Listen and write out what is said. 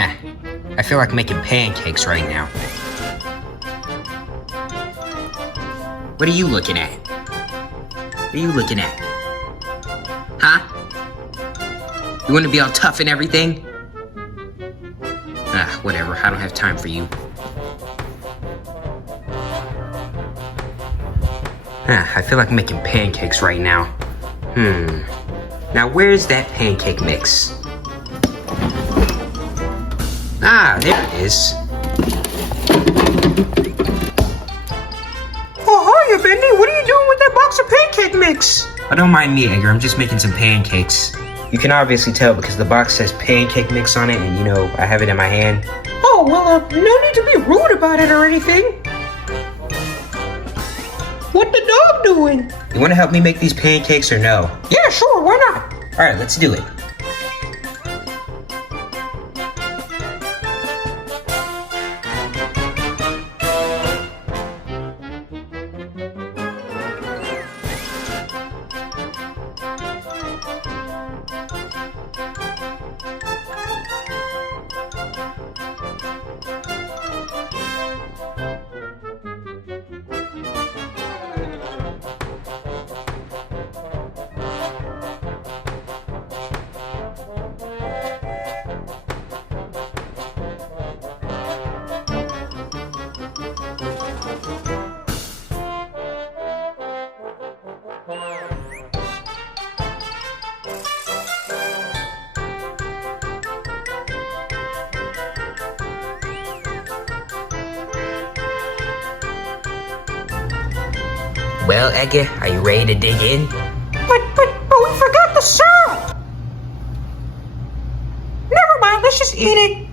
Heh, I feel like making pancakes right now. What are you looking at? What are you looking at? Huh? You want to be all tough and everything? Ah, whatever. I don't have time for you. I feel like making pancakes right now. Now where's that pancake mix? Ah, there it is. Oh, hiya, Bendy. What are you doing with that box of pancake mix? Oh, don't mind me, Edgar. I'm just making some pancakes. You can obviously tell because the box says pancake mix on it, and you know, I have it in my hand. Oh, well, no need to be rude about it or anything. What the dog doing? You want to help me make these pancakes or no? Yeah, sure, why not? All right, let's do it. Well, Edgar, are you ready to dig in? But we forgot the syrup! Never mind, let's just eat it.